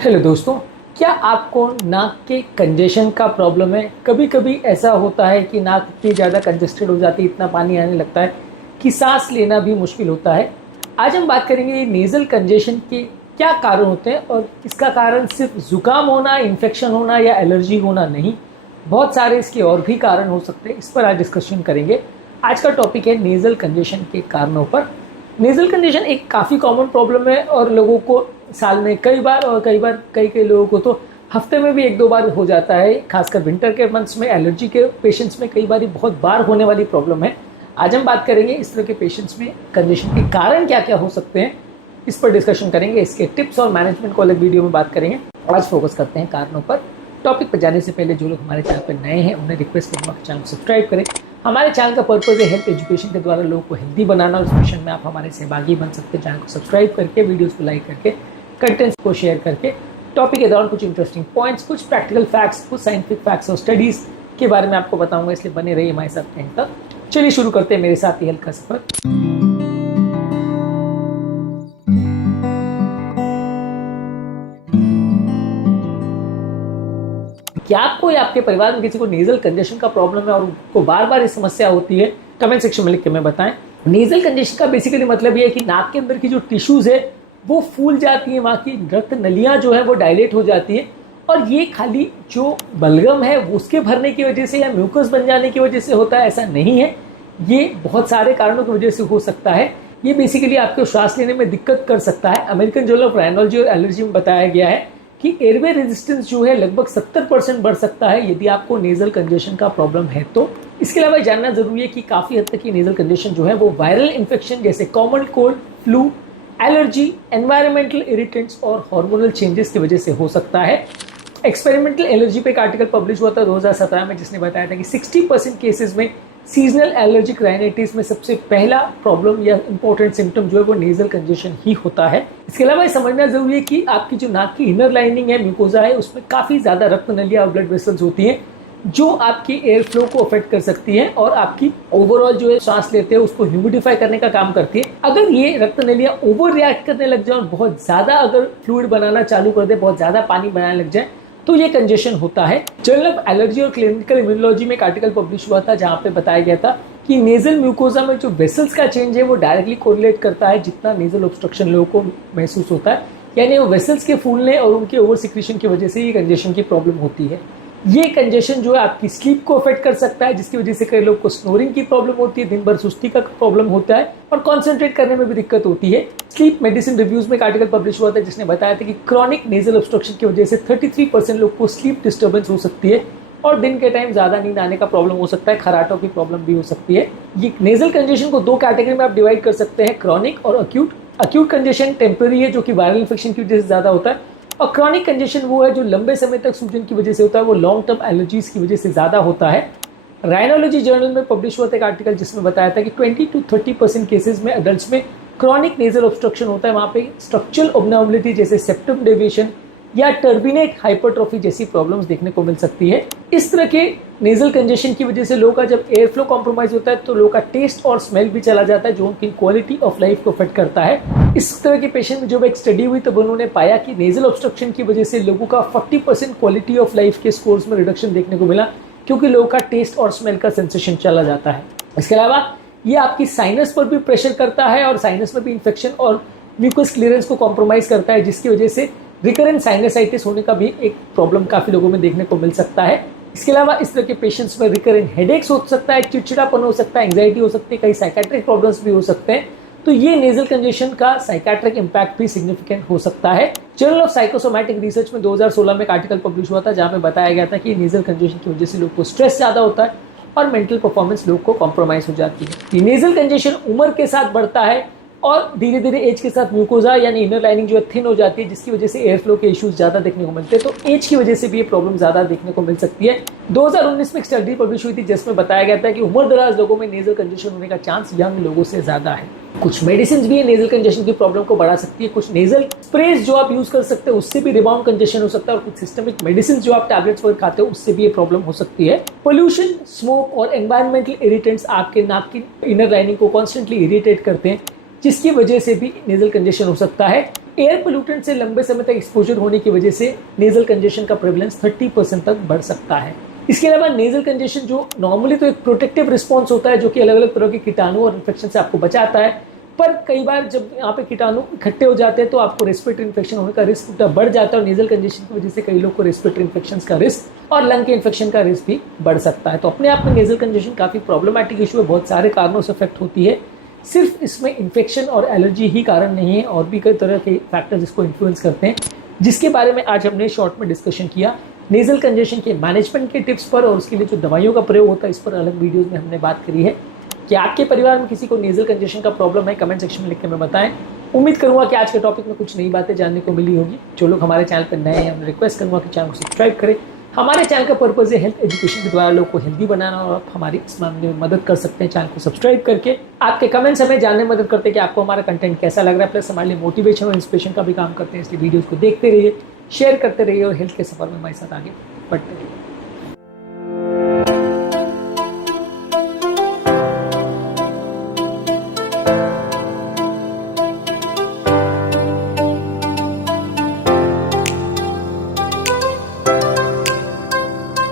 Hello दोस्तों, क्या आपको नाक के कंजेशन का प्रॉब्लम है? कभी कभी ऐसा होता है कि नाक इतनी ज़्यादा कंजेस्टेड हो जाती है, इतना पानी आने लगता है कि सांस लेना भी मुश्किल होता है। आज हम बात करेंगे नेज़ल कंजेशन के क्या कारण होते हैं और इसका कारण सिर्फ ज़ुकाम होना, इन्फेक्शन होना या एलर्जी होना नहीं, बहुत सारे इसके और भी कारण हो सकते हैं। इस पर आज डिस्कशन करेंगे। आज का टॉपिक है नेज़ल कंजेशन के कारणों पर। नेज़ल कंजेशन एक काफ़ी कॉमन प्रॉब्लम है और लोगों को साल में कई बार और कई लोगों को तो हफ्ते में भी एक दो बार हो जाता है। खासकर विंटर के मंथ्स में एलर्जी के पेशेंट्स में कई बार बहुत बार होने वाली प्रॉब्लम है। आज हम बात करेंगे इस तरह के पेशेंट्स में कंजेशन के कारण क्या क्या हो सकते हैं, इस पर डिस्कशन करेंगे। इसके टिप्स और मैनेजमेंट को अलग वीडियो में बात करेंगे। आज फोकस करते हैं कारणों पर। टॉपिक पर जाने से पहले जो लोग हमारे चैनल पर नए हैं उन्हें रिक्वेस्ट करूँगा कि चैनल सब्सक्राइब करें। हमारे चैनल का पर्पज़ है हेल्थ एजुकेशन के द्वारा लोगों को हेल्दी बनाना, और इस मिशन में आप हमारे सहभागी बन सकते हैं। चैनल को सब्सक्राइब करके, वीडियोस को लाइक करके, कंटेंट्स को शेयर करके, टॉपिक के दौरान कुछ इंटरेस्टिंग पॉइंट्स, कुछ प्रैक्टिकल फैक्ट्स, कुछ साइंटिफिक फैक्ट्स और स्टडीज़ के बारे में आपको बताऊंगा, इसलिए बने रहिए हमारे साथ एंड तक। चलिए शुरू करते हैं मेरे साथ ये हल्का सफर। क्या आपको या आपके परिवार में किसी को नेज़ल कंजेशन का प्रॉब्लम है और उनको बार बार ये समस्या होती है? कमेंट सेक्शन में लिख के हमें बताएं। नेज़ल कंजेशन का बेसिकली मतलब ये है कि नाक के अंदर की जो टिश्यूज है वो फूल जाती है, वहाँ की रक्त नलियाँ जो है वो डायलेट हो जाती है, और ये खाली जो बलगम है उसके भरने की वजह से या म्यूकस बन जाने की वजह से होता है, ऐसा नहीं है। ये बहुत सारे कारणों की वजह से हो सकता है। ये बेसिकली आपको श्वास लेने में दिक्कत कर सकता है। अमेरिकन जर्नल ऑफ राइनोलॉजी और एलर्जी में बताया गया है कि एयरवे रेजिस्टेंस जो है लगभग 70% बढ़ सकता है यदि आपको नेज़ल कंजेशन का प्रॉब्लम है तो। इसके अलावा जानना जरूरी है कि काफ़ी हद तक ये नेज़ल कंजेशन जो है वो वायरल इन्फेक्शन जैसे common cold, flu, allergy, environmental irritants और हार्मोनल चेंजेस की वजह से हो सकता है। एक्सपेरिमेंटल एलर्जी पे एक आर्टिकल पब्लिश हुआ था 2017 में, जिसने बताया था कि 60% केसेस में सीजनल एलर्जिक राइनाइटिस में सबसे पहला प्रॉब्लम या इंपॉर्टेंट सिम्टम जो है वो नेज़ल कंजेशन ही होता है। इसके अलावा ये समझना जरूरी है कि आपकी जो नाक की इनर लाइनिंग है, म्यूकोजा है, उसमें काफ़ी ज़्यादा रक्त नलियाँ और ब्लड वेसल्स होती हैं जो आपकी एयर फ्लो को अफेक्ट कर सकती है और आपकी ओवरऑल जो है सांस लेते हैं उसको ह्यूमिडिफाई करने का काम करती है। अगर ये रक्त नलियाँ ओवर रिएक्ट करने लग जाए और बहुत ज़्यादा अगर फ्लूइड बनाना चालू कर दे, बहुत ज़्यादा पानी बनाने लग जाए, तो ये कंजेशन होता है। जर्नल ऑफ एलर्जी और क्लिनिकल इम्यूनोलॉजी में एक आर्टिकल पब्लिश हुआ था जहाँ पे बताया गया था कि नेजल म्यूकोजा में जो वेसल्स का चेंज है वो डायरेक्टली कोरिलेट करता है जितना नेजल ऑब्स्ट्रक्शन लोगों को महसूस होता है, यानी वो वेसल्स के फूलने और उनके ओवर सिक्रीशन की वजह से ये कंजेशन की प्रॉब्लम होती है। ये कंजेशन जो है आपकी स्लीप को अफेक्ट कर सकता है, जिसकी वजह से कई लोग को स्नोरिंग की प्रॉब्लम होती है, दिन भर सुस्ती का प्रॉब्लम होता है और कॉन्सेंट्रेट करने में भी दिक्कत होती है। स्लीप मेडिसिन रिव्यूज में एक आर्टिकल पब्लिश हुआ था जिसने बताया था कि क्रॉनिक नेजल ऑब्स्ट्रक्शन की वजह से 33% लोग को स्लीप डिस्टर्बेंस हो सकती है और दिन के टाइम ज्यादा नींद आने का प्रॉब्लम हो सकता है, खराटों की प्रॉब्लम भी हो सकती है। ये नेजल कंजेशन को दो कैटेगरी में आप डिवाइड कर सकते हैं, क्रॉनिक और अक्यूट। अक्यूट कंजेशन टेम्पररी है जो कि वायरल इन्फेक्शन की वजह से ज्यादा होता है, और क्रॉनिक कंजेशन वो है जो लंबे समय तक सूजन की वजह से होता है, वो लॉन्ग टर्म एलर्जीज की वजह से ज्यादा होता है। राइनोलॉजी जर्नल में पब्लिश हुआ था एक आर्टिकल जिसमें बताया था कि 20 to 30% केसेस में अडल्ट्स में क्रॉनिक नेजल ऑब्स्ट्रक्शन होता है। वहाँ पे स्ट्रक्चरल एब्नॉर्मलिटी जैसे सेप्टम डेविएशन या टर्बिनेट हाइपरट्रॉफी जैसी प्रॉब्लम्स देखने को मिल सकती है। इस तरह के नेजल कंजेशन की वजह से लोगों का जब एयर फ्लो कॉम्प्रोमाइज होता है तो लोगों का टेस्ट और स्मेल भी चला जाता है, जो उनकी क्वालिटी ऑफ लाइफ को अफेक्ट करता है। इस तरह के पेशेंट में जब एक स्टडी हुई तब उन्होंने पाया कि नेजल ऑब्स्ट्रक्शन की वजह से लोगों का 40% क्वालिटी ऑफ लाइफ के स्कोर्स में रिडक्शन देखने को मिला, क्योंकि लोगों का टेस्ट और स्मेल का सेंसेशन चला जाता है। इसके अलावा ये आपकी साइनस पर भी प्रेशर करता है और साइनस में भी इन्फेक्शन और म्यूकस क्लियरेंस को कॉम्प्रोमाइज करता है, जिसकी वजह से रिकरेंट साइनसाइटिस होने का भी एक प्रॉब्लम काफ़ी लोगों में देखने को मिल सकता है। इसके अलावा इस तरह के पेशेंट्स में रिकरेंट हेडेक्स हो सकता है, चिड़चिड़ापन हो सकता है, एंग्जाइटी हो सकती है, कई साइकेट्रिक प्रॉब्लम्स भी हो सकते हैं। तो ये नेजल कंजेशन का साइकेट्रिक इम्पैक्ट भी सिग्निफिकेंट हो सकता है। जर्नल ऑफ साइकोसोमैटिक रिसर्च में 2016 में एक आर्टिकल पब्लिश हुआ था जहाँ पे बताया गया था कि नेजल कंजेशन की वजह से लोग को स्ट्रेस ज़्यादा होता है और मेंटल परफॉर्मेंस लोग को कॉम्प्रोमाइज हो जाती है। ये नेजल कंजेशन उम्र के साथ बढ़ता है और धीरे धीरे एज के साथ म्यूकोजा यानी इनर लाइनिंग जो है थिन हो जाती है, जिसकी वजह से एयर फ्लो के इश्यूज ज़्यादा देखने को मिलते हैं। तो एज की वजह से भी ये प्रॉब्लम ज़्यादा देखने को मिल सकती है। 2019 में एक स्टडी पब्लिश हुई थी जिसमें बताया गया था कि उम्र दराज लोगों में नेजल कंजेशन होने का चांस यंग लोगों से ज़्यादा है। कुछ मेडिसिन भी है नेजल कंजेशन की प्रॉब्लम को बढ़ा सकती है। कुछ नेजल स्प्रेज जो आप यूज़ कर सकते हैं उससे भी रिबाउंड कंजेशन हो सकता है, और कुछ सिस्टमिक मेडिसिन जो आप टैबलेट्स पर खाते हो उससे भी ये प्रॉब्लम हो सकती है। पोल्यूशन, स्मोक और एनवायरमेंटल इरिटेंट्स आपके नाक की इनर लाइनिंग को कॉन्स्टेंटली इरिटेट करते हैं, जिसकी वजह से भी नेजल कंजेशन हो सकता है। एयर पोल्यूटेंट से लंबे समय तक एक्सपोजर होने की वजह से नेजल कंजेशन का प्रेवलेंस 30% तक बढ़ सकता है। इसके अलावा नेजल कंजेशन जो नॉर्मली तो एक प्रोटेक्टिव रिस्पॉन्स होता है जो कि अलग अलग तरह के कीटाणु और इन्फेक्शन से आपको बचाता है, पर कई बार जब यहाँ पे कीटाणु इकट्ठे हो जाते हैं तो आपको रेस्पिरेटरी इन्फेक्शन होने का रिस्क बढ़ जाता है और नेजल कंजेशन की वजह से कई लोग को रेस्पिरेटरी इन्फेक्शन का रिस्क और लंग के इन्फेक्शन का रिस्क भी बढ़ सकता है। तो अपने आप में नेजल कंजेशन काफ़ी प्रॉब्लमैटिक इशू है, बहुत सारे कारणों से अफेक्ट होती है। सिर्फ इसमें इन्फेक्शन और एलर्जी ही कारण नहीं है, और भी कई तरह के फैक्टर्स इसको इन्फ्लुएंस करते हैं, जिसके बारे में आज हमने शॉर्ट में डिस्कशन किया। नेजल कंजेशन के मैनेजमेंट के टिप्स पर और उसके लिए जो दवाइयों का प्रयोग होता है इस पर अलग वीडियोस में हमने बात करी है। कि आपके परिवार में किसी को नेजल कंजेशन का प्रॉब्लम है, कमेंट सेक्शन में लिख के मैं बताएं। उम्मीद करूंगा कि आज के टॉपिक में कुछ नई बातें जानने को मिली होगी। जो लोग हमारे चैनल पर नए हैं, मैं रिक्वेस्ट करूंगा कि चैनल को सब्सक्राइब करें। हमारे चैनल का पर्पज़ है हेल्थ एजुकेशन के द्वारा लोग को हेल्दी बनाना, और आप हमारी इस मामले में मदद कर सकते हैं चैनल को सब्सक्राइब करके। आपके कमेंट्स हमें जानने में मदद करते हैं कि आपको हमारा कंटेंट कैसा लग रहा है, प्लस हमारे लिए मोटिवेशन और इंस्पिरेशन का भी काम करते हैं। इसलिए वीडियोज़ को देखते रहिए, शेयर करते रहिए और हेल्थ के सफर में हमारे साथ आगे बढ़ते रहिए।